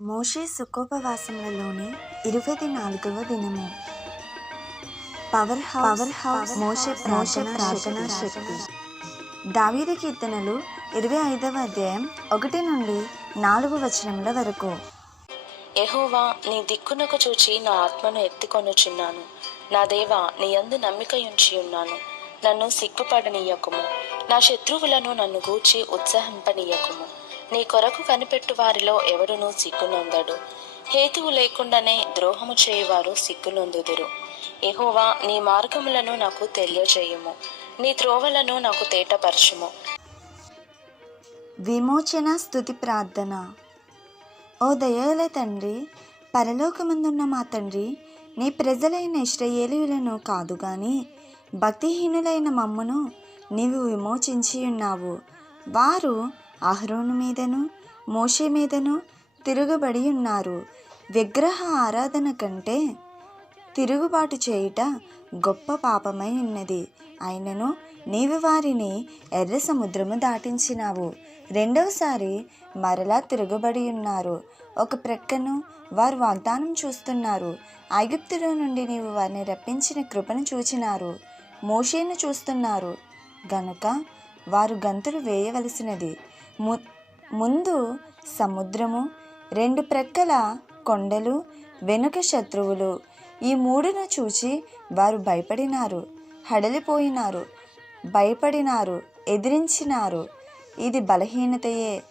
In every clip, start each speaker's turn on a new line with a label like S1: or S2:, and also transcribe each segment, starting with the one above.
S1: మోషే సుఖోపవాసములలోని ఇరవై నాలుగవ దినము. పవర్ పవర్ హౌస్ మోషే మోషే ప్రార్థనా శక్తి. దావీదు కీర్తనలు ఇరవై ఐదవ అధ్యాయం ఒకటి నుండి నాలుగు వచనముల వరకు.
S2: ఎహోవా నీ దిక్కునకు చూచి నా ఆత్మను ఎత్తికొనుచున్నాను. నా దేవా నీ యందు నమ్మిక ఉంచి ఉన్నాను. నన్ను సిగ్గుపడనీయకుము. నా శత్రువులను నన్ను గూర్చి ఉత్సాహింపనీయకుము. నీ కొరకు కనిపెట్టు వారిలో ఎవడునూ సిగ్గునొందడు. హేతువు లేకుండానే ద్రోహము చేయువారు సిగ్గునొందుదురు. ఎహోవా నీ మార్గములను నాకు తెలియజేయుము. నీ త్రోవలను నాకు తేటపరచుము.
S1: విమోచన స్థుతి ప్రార్థన. ఓ దయాల తండ్రి పరలోకమందున్న మా తండ్రి నీ ప్రజలైన ఇష్టయేలులను కాదు గాని భక్తిహీనులైన మమ్మను నీవు విమోచించి ఉన్నావు వారు అహరోను మీదను మోషే మీదను తిరుగుబడి ఉన్నారు. విగ్రహ ఆరాధన కంటే తిరుగుబాటు చేయుట గొప్ప పాపమై ఉన్నది. అయినను నీవు వారిని ఎర్ర సముద్రము దాటించినావు. రెండవసారి మరలా తిరుగుబడి ఉన్నారు. ఒక ప్రక్కను వారు వాగ్దానం చూస్తున్నారు. ఐగుప్తులో నుండి నీవు వారిని రప్పించిన కృపను చూచినారు. మోషేను చూస్తున్నారు. గనుక వారు గంతులు వేయవలసినది. ముందు సముద్రము రెండు ప్రక్కల కొండలు వెనుక శత్రువులు. ఈ మూడును చూచి వారు భయపడినారు హడలిపోయినారు భయపడినారు ఎదిరించినారు. ఇది బలహీనతయే.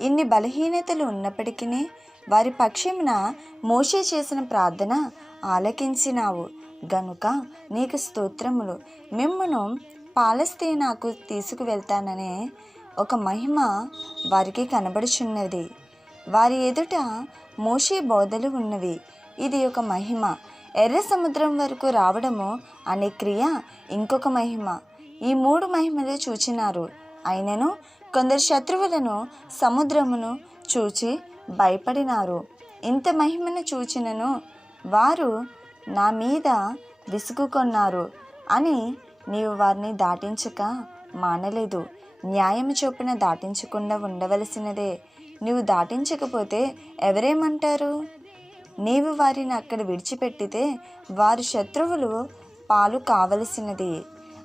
S1: ఇన్ని బలహీనతలు ఉన్నప్పటికీ వారి పక్షమున మోషే చేసిన ప్రార్థన ఆలకించినావు. గనుక నీకు స్తోత్రములు. మిమ్మను పాలస్తీనాకు తీసుకువెళ్తాననే ఒక మహిమ వారికి కనబడుచున్నది. వారి ఎదుట మోషే బోధలు ఉన్నవి. ఇది ఒక మహిమ. ఎర్ర సముద్రం వరకు రావడము అనే క్రియ ఇంకొక మహిమ. ఈ మూడు మహిమలు చూచినారు. అయినను కొందరు శత్రువులను సముద్రమును చూచి భయపడినారు. ఇంత మహిమను చూచినను వారు నా మీద విసుగుకొన్నారు అని నీవు వారిని దాటించక మానలేదు. న్యాయం చొప్పున దాటించకుండా ఉండవలసినదే. నీవు దాటించకపోతే ఎవరేమంటారు? నీవు వారిని అక్కడ విడిచిపెట్టితే వారి శత్రువులు పాలు కావలసినది.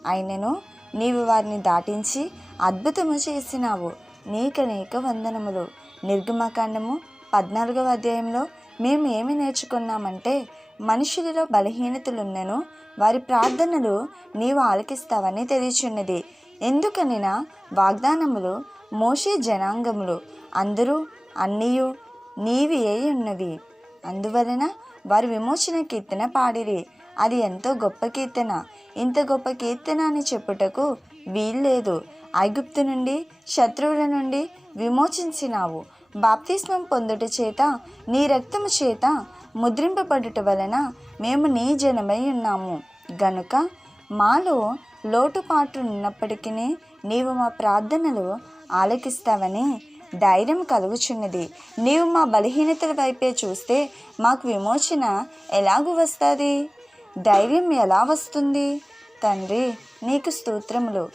S1: అయినను నీవు వారిని దాటించి అద్భుతము చేసినావు. నీకనేక వందనములు. నిర్గమకాండము పద్నాలుగవ అధ్యాయంలో మేము ఏమి నేర్చుకున్నామంటే మనుషులలో బలహీనతలున్నను వారి ప్రార్థనలు నీవు ఆలకిస్తావని తెలియచున్నది. ఎందుకనినా వాగ్దానములు మోషే జనాంగములు. అందరూ అన్నీయు నీవి అయి ఉన్నవి. అందువలన వారి విమోచన కీర్తన పాడిరి. అది ఎంతో గొప్ప కీర్తన. ఇంత గొప్ప కీర్తన అని చెప్పుటకు వీల్లేదు. ఐగుప్తు నుండి శత్రువుల నుండి విమోచించినావు. బాప్తిస్మం పొందుట చేత నీ రక్తము చేత ముద్రింపబడుట వలన మేము నీ జనమై ఉన్నాము. గనుక మాలో లోటుపాటు ఉన్నప్పటికీ నీవు మా ప్రార్థనలు ఆలకిస్తావని ధైర్యం కలుగుచున్నది. నీవు మా బలహీనతల వైపే చూస్తే మాకు విమోచన ఎలాగూ వస్తుంది? ధైర్యం ఎలా వస్తుంది? తండ్రి నీకు స్తోత్రములు.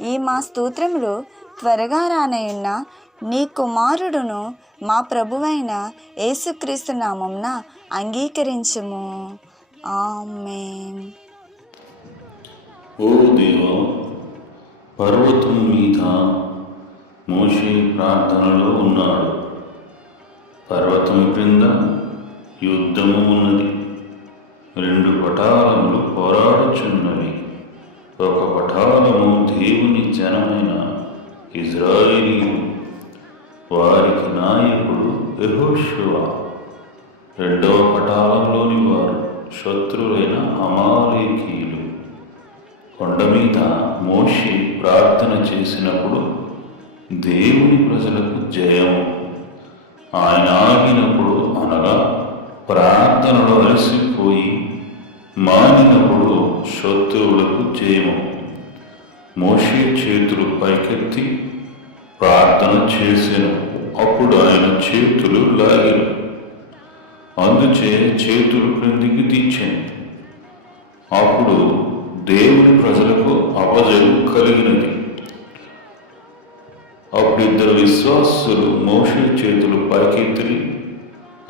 S1: ఈ మా స్తోత్రములు త్వరగా రానయున్న నీ కుమారుడును మా ప్రభువైన యేసుక్రీస్తు నామంన అంగీకరించుము. ఆమెన్.
S3: ఓ దేవా పర్వతం మీద మోషే ప్రార్థనలో ఉన్నాడు. పర్వతం క్రింద యుద్ధము ఉన్నది. రెండు పటాలములు పోరాడుచున్నవి. ఒక పటాలము దేవుని జనమైన ఇజ్రాయేలీలు వారికి నాయకుడు యెహోషువ. రెండవ పటాలంలోని వారు శత్రువులైన అమాలేకీయులు. కొండ మీద మోషి ప్రార్థన చేసినప్పుడు దేవుని ప్రజలకు జయం ఆయన ఆగినప్పుడు అనగా ప్రార్థనలో అలసిపోయి మానినప్పుడు శత్రువులకు జయము. మోషే చేతులు పైకెత్తి ప్రార్థన చేసెను. అప్పుడు ఆయన చేతులు లాగెను అందుచే చేతులు క్రిందికి తీర్చాను అప్పుడు దేవుని ప్రజలకు అపజయం కలిగినది. అప్పుడు ఇద్దరు విశ్వాసులు మోషే చేతులు పైకెత్తి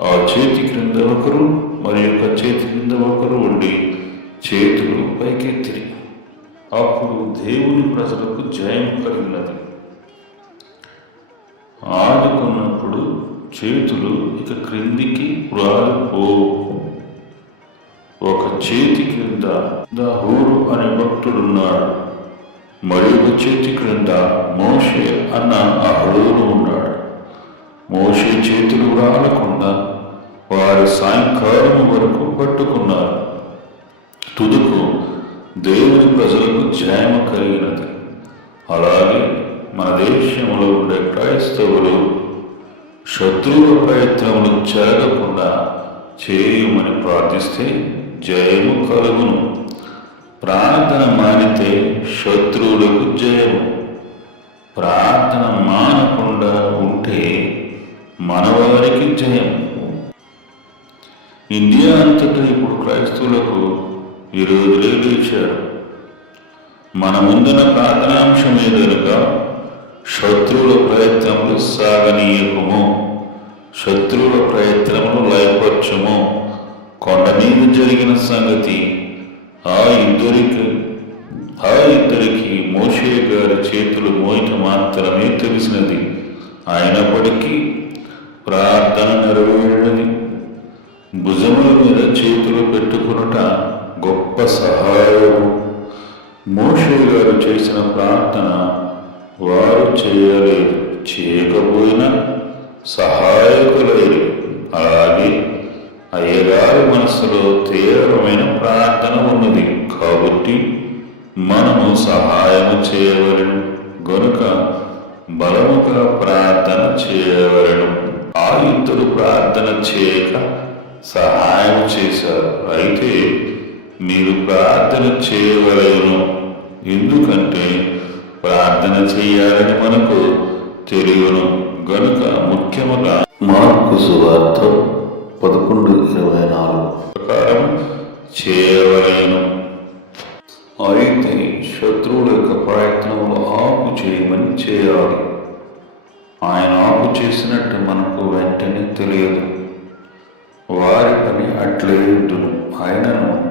S3: ఆ చేతి క్రింద ఒకరు మరి యొక్క చేతి క్రింద ఒకరు ఉండి చేతులు పైకెత్తిరి అప్పుడు దేవుని ప్రజలకు జయం కలిగినది. ఆడుకున్నప్పుడు చేతులు ఇక క్రిందికి రాలిపో. ఒక చేతి క్రింద దహూరు అనే భక్తుడున్నాడు. మరి ఒక చేతి క్రింద మోషే అన్న అహరోను ఉన్నాడు. మోషే చేతులు రాలకుండా వారు సాయంకాలం వరకు పట్టుకున్నారు. తుదుకు దేవుని ప్రజలకు జయమ కలిగినది. అలాగే మన దేశంలో ఉండే క్రైస్తవులు శత్రువుల ప్రయత్నములు జరగకుండా చేయమని ప్రార్థిస్తే జయము కలుగును. ప్రార్థన మానితే శత్రువులకు జయము ప్రార్థన మానకుండా ఉంటే మనవారికి జయం ఇండియా అంతటా ఇప్పుడు క్రైస్తవులకు ఈ రోజులే లేచారు. మన ముందున ప్రార్థనాంశం ఏదనగా శత్రువుల ప్రయత్నములు సాగనీయకము శత్రువుల ప్రయత్నములు లయపరచము కొండ మీద జరిగిన సంగతి ఆ ఇద్దరికి ఆ ఇద్దరికి మోషే గారి చేతులు మోయిట మాత్రమే తెలిసినది అయినప్పటికీ ప్రార్థన నెరవేరినది. భుజముల మీద చేతులు పెట్టుకునుట గొప్ప సహాయము. మోషే గారు చేసిన ప్రార్థన వారు చేయలేదు. చేయాలని మనకు తెలియను. గనుక ముఖ్యముగా మార్కు సువార్త పదకొండు ఇరవై నాలుగు. ప్రకారం చేయవలను. అయితే శత్రువుల యొక్క ప్రయత్నములు ఆపు చేయమని చేయాలి. ఆయన ఆపు చేసినట్టు మనకు వెంటనే తెలియదు. వారి పని అట్లే ఆయనను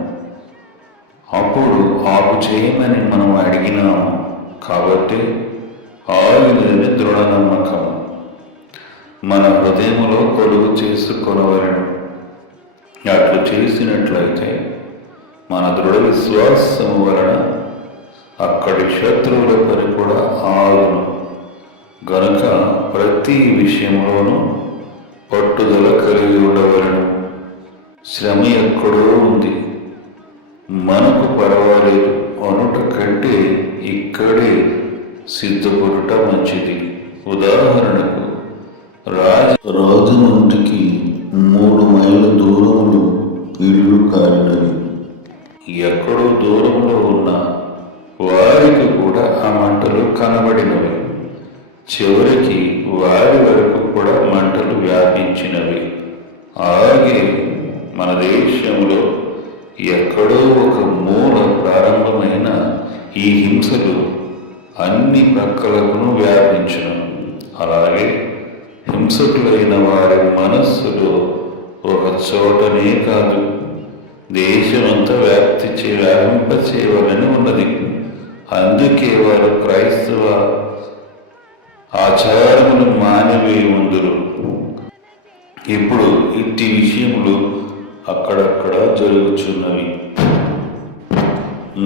S3: అప్పుడు ఆపు చేయమని మనం అడిగినాము. కాబట్టి ఆగినదని దృఢ నమ్మకం మన హృదయంలో కొలువు చేసుకొనవలను. అట్లు చేసినట్లయితే మన దృఢ విశ్వాసం వలన అక్కడి శత్రువుల పని కూడా ఆగును. గనుక ప్రతి విషయంలోనూ పట్టుదల కలిగి ఉండవలను. శ్రమ ఎక్కడో ఉంది. మనకు పర్వాలేదు అనుట సిద్ధపడుట మంచిది. ఉదాహరణకు రాజ రాజమండ్రికి మూడు మైళ్ళ దూరంలో ఇల్లు కాలినవి ఎక్కడో దూరంలో అన్ని ప్రక్కలకు వ్యాపించును. అలాగే హింసకులైన వారి మనస్సులో ఒక చోటనే కాదు దేశమంతా వ్యాప్తి చే వ్యాపింప చేయవలని ఉన్నది. అందుకే వారు క్రైస్తవ ఆచారములు మానివేయి ఉందురు ఇప్పుడు ఇట్టి విషయములు అక్కడక్కడ జరుగుచున్నవి.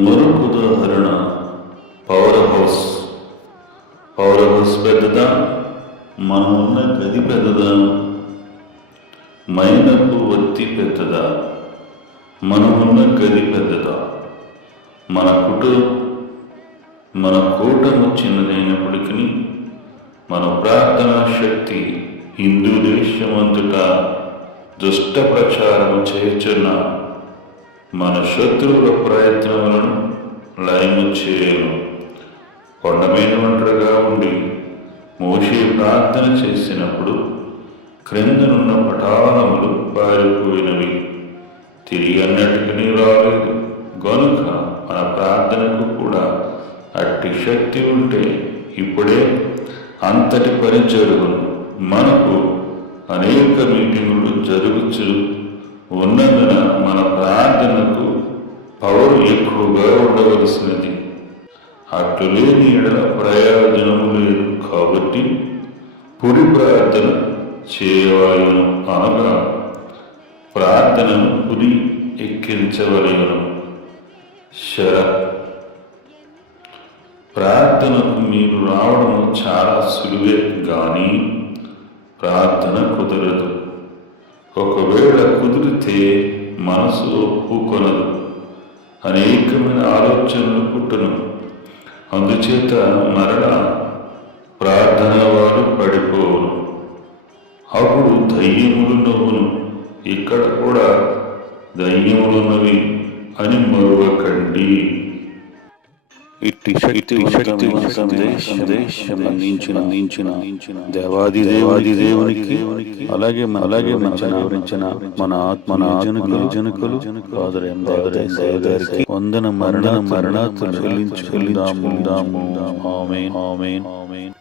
S3: మరొక ఉదాహరణ పవర్ హౌస్ పవర్ హౌస్ పెద్దదా మనం ఉన్న గది పెద్దదా. మైనపు వత్తి పెద్దదా? మనం ఉన్న గది పెద్దదా? మన కుటు మన కూటము చిన్నదైనప్పటికీ మన ప్రార్థనా శక్తి హిందూ దేశమంతటా దుష్ట ప్రచారం చేర్చున్న మన శత్రువుల ప్రయత్నములను లయము చేయను. కొండమైన ఒంటరిగా ఉండి మోషే ప్రార్థన చేసినప్పుడు క్రిందనున్న పటాలములు పారిపోయినవి. తిరిగి అన్నట్టుకుని రాలేదు. గనుక మన ప్రార్థనకు కూడా అట్టి శక్తి ఉంటే ఇప్పుడే అంతటి పని జరుగును. మనకు అనేక మీటింగులు జరుగుచు ఉన్నందున మన ప్రార్థనకు పవర్ ఎక్కువగా ఉండవలసినది. అటు లేని ఎడల ప్రయోజనము లేదు కాబట్టి పురి ప్రార్థన చేయవలెను అనగా ప్రార్థనను పురి ఎక్కించవలను. శర. ప్రార్థనకు మీరు రావడం చాలా సులువే కానీ ప్రార్థన కుదరదు. ఒకవేళ కుదిరితే మనసు ఒప్పుకొనదు. అనేకమైన ఆలోచనలు పుట్టను. అందుచేత మరణ ప్రార్థన వారు పడిపోవును. అప్పుడు దయ్యములు నవ్వును. ఇక్కడ కూడా దయ్యములున్నవి అని మరువకండి.
S4: ఇట్టి శక్తివంతమైన సందేశం అందించిన అందించిన దేవాది దేవాది దేవునికి అలాగే మన అలాగే మన వివరించిన మన ఆత్మ జనుకులు జనుకులు ఫాదర్ ఎం గారికి వందన మరణ చెల్లించు ఆమేన్. ఆమేన్.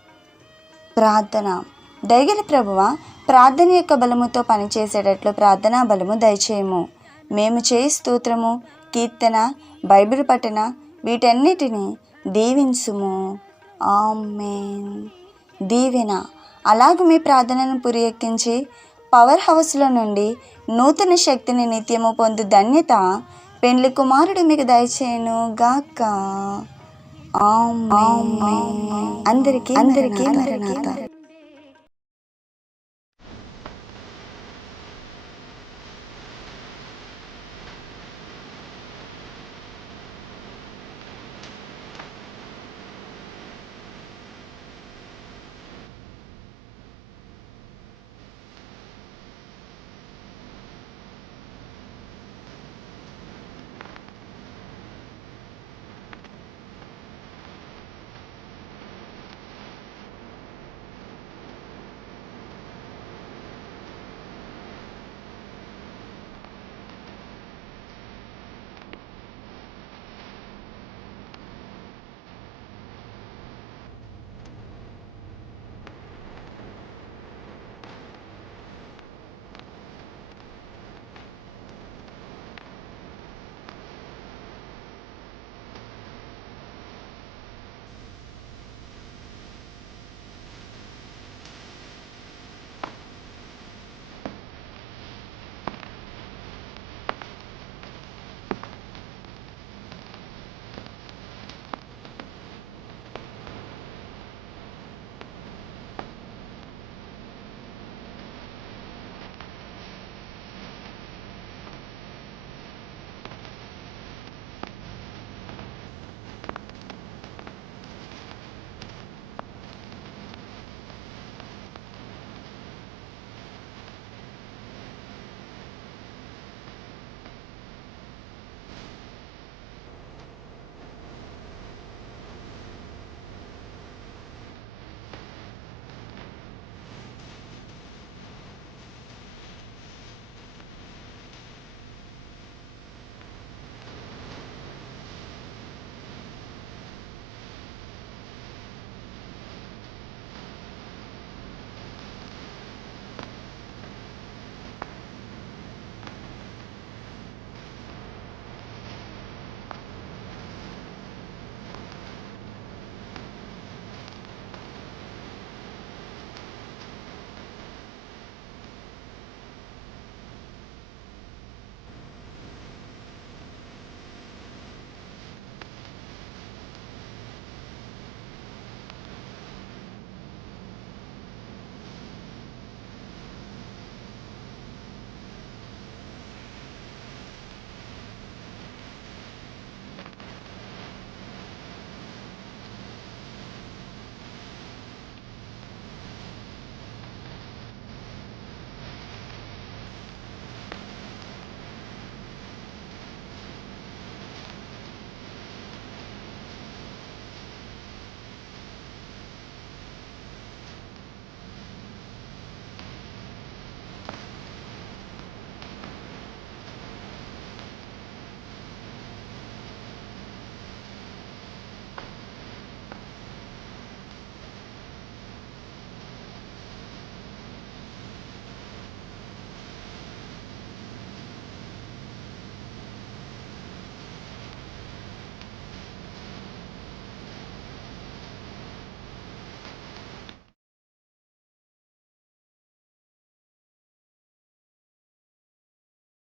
S1: ప్రార్థన. దయగల ప్రభువ ప్రార్థన యొక్క బలముతో పనిచేసేటట్లు ప్రార్థనా బలము దయచేయము. మేము చేయి స్తోత్రము కీర్తన బైబిల్ పఠన వీటన్నిటిని దీవించుము. ఆమెన్. దీవెన. అలాగే మీ ప్రార్థనను పురియెక్కించి పవర్ హౌస్లో నుండి నూతన శక్తిని నిత్యము పొందు ధన్యత పెండ్లి కుమారుడు మీకు దయచేయను గాక. అందరికీ అందరికీ మరణాత